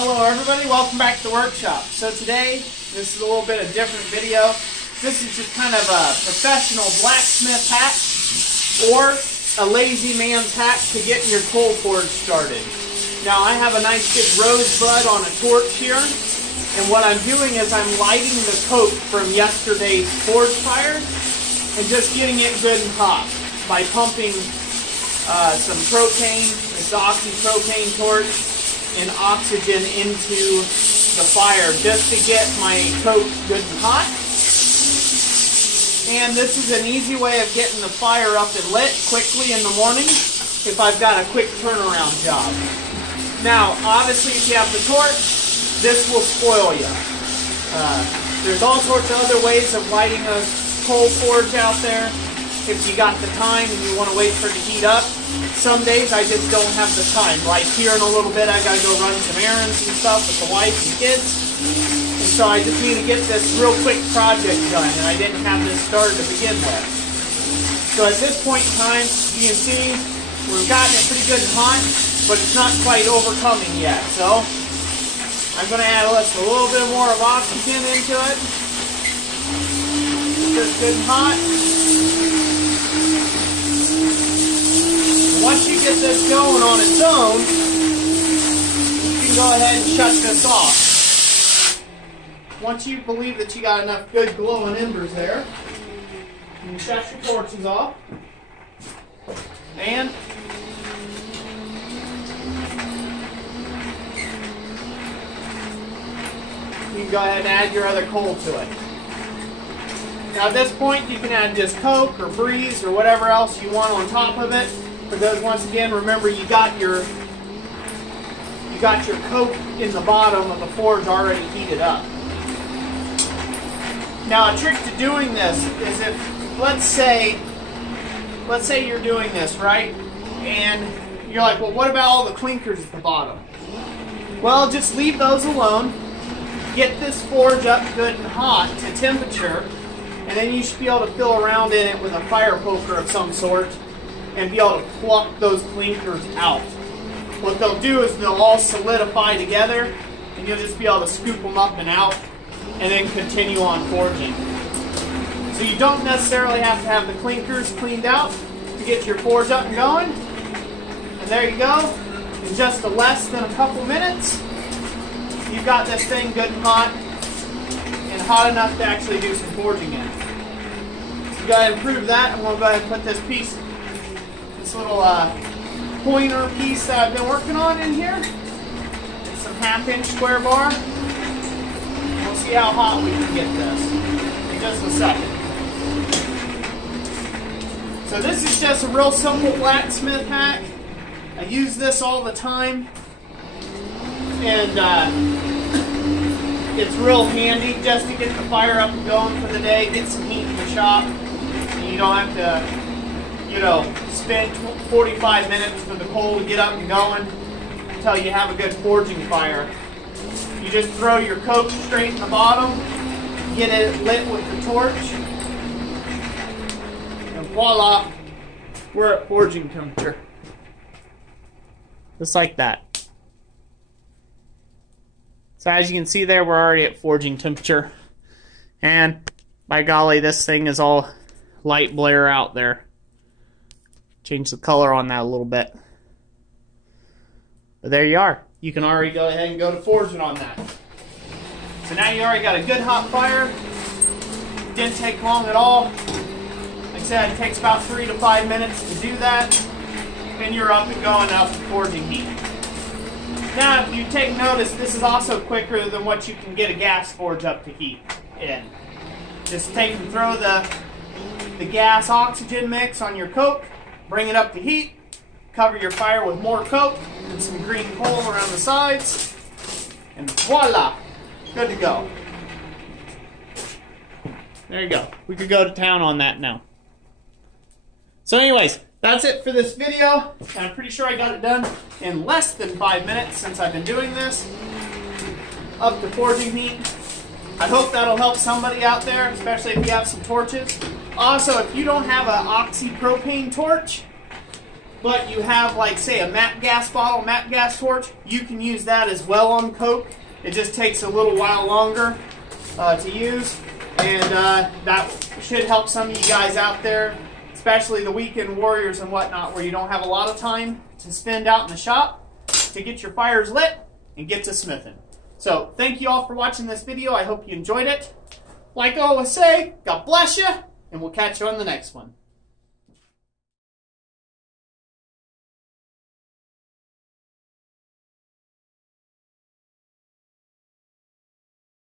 Hello everybody, welcome back to the workshop. So today, this is a little bit of a different video. This is just kind of a professional blacksmith hack or a lazy man's hack to get your coal forge started. Now I have a nice big rosebud on a torch here, and what I'm doing is I'm lighting the coke from yesterday's forge fire and just getting it good and hot by pumping some propane, this oxy-propane torch, and oxygen into the fire just to get my coke good and hot. And this is an easy way of getting the fire up and lit quickly in the morning if I've got a quick turnaround job. Now, obviously if you have the torch, this will spoil you. There's all sorts of other ways of lighting a coal forge out there. If you got the time and you want to wait for it to heat up. Some days I just don't have the time. Like here in a little bit I got to go run some errands and stuff with the wife and kids. And so I just need to get this real quick project done, and I didn't have this started to begin with. So at this point in time, you can see we've gotten it pretty good and hot, but it's not quite overcoming yet. So I'm going to add just a little bit more of oxygen into it. Just good and hot. Once you get this going on its own, you can go ahead and shut this off. Once you believe that you got enough good glowing embers there, you can shut your torches off. And you can go ahead and add your other coal to it. Now at this point you can add just coke or breeze or whatever else you want on top of it. Because once again, remember you got your coke in the bottom of the forge already heated up. Now a trick to doing this is if let's say you're doing this, right? And you're like, well, what about all the clinkers at the bottom? Well, just leave those alone. Get this forge up good and hot to temperature, and then you should be able to fill around in it with a fire poker of some sort and be able to pluck those clinkers out. What they'll do is they'll all solidify together, and you'll just be able to scoop them up and out, and then continue on forging. So you don't necessarily have to have the clinkers cleaned out to get your forge up and going. And there you go. In just less than a couple minutes, you've got this thing good and hot enough to actually do some forging in. So go ahead and prove that, and we'll go ahead and put this little pointer piece that I've been working on in here. It's some 1/2-inch square bar. We'll see how hot we can get this in just a second. So this is just a real simple blacksmith hack. I use this all the time, and it's real handy just to get the fire up and going for the day, get some heat in the shop, and you don't have to, you know, spend 45 minutes for the coal to get up and going until you have a good forging fire. You just throw your coke straight in the bottom, get it lit with the torch, and voila, we're at forging temperature. Just like that. So as you can see there, we're already at forging temperature. And by golly, this thing is all light blare out there. Change the color on that a little bit. But there you are. You can already go ahead and go to forging on that. So now you already got a good hot fire. Didn't take long at all. Like I said, it takes about 3 to 5 minutes to do that. And you're up and going out to forging heat. Now if you take notice, this is also quicker than what you can get a gas forge up to heat in. Just take and throw the gas oxygen mix on your coke. Bring it up to heat, cover your fire with more coke and some green coal around the sides, and voila, good to go. There you go. We could go to town on that now. So anyways, that's it for this video. And I'm pretty sure I got it done in less than 5 minutes since I've been doing this. Up to forging heat. I hope that'll help somebody out there, especially if you have some torches. Also, if you don't have an oxy-propane torch, but you have, like, say, a MAP gas bottle, MAP gas torch, you can use that as well on coke. It just takes a little while longer to use, and that should help some of you guys out there, especially the weekend warriors and whatnot, where you don't have a lot of time to spend out in the shop to get your fires lit and get to smithing. So thank you all for watching this video. I hope you enjoyed it. Like I always say, God bless you, and we'll catch you on the next one.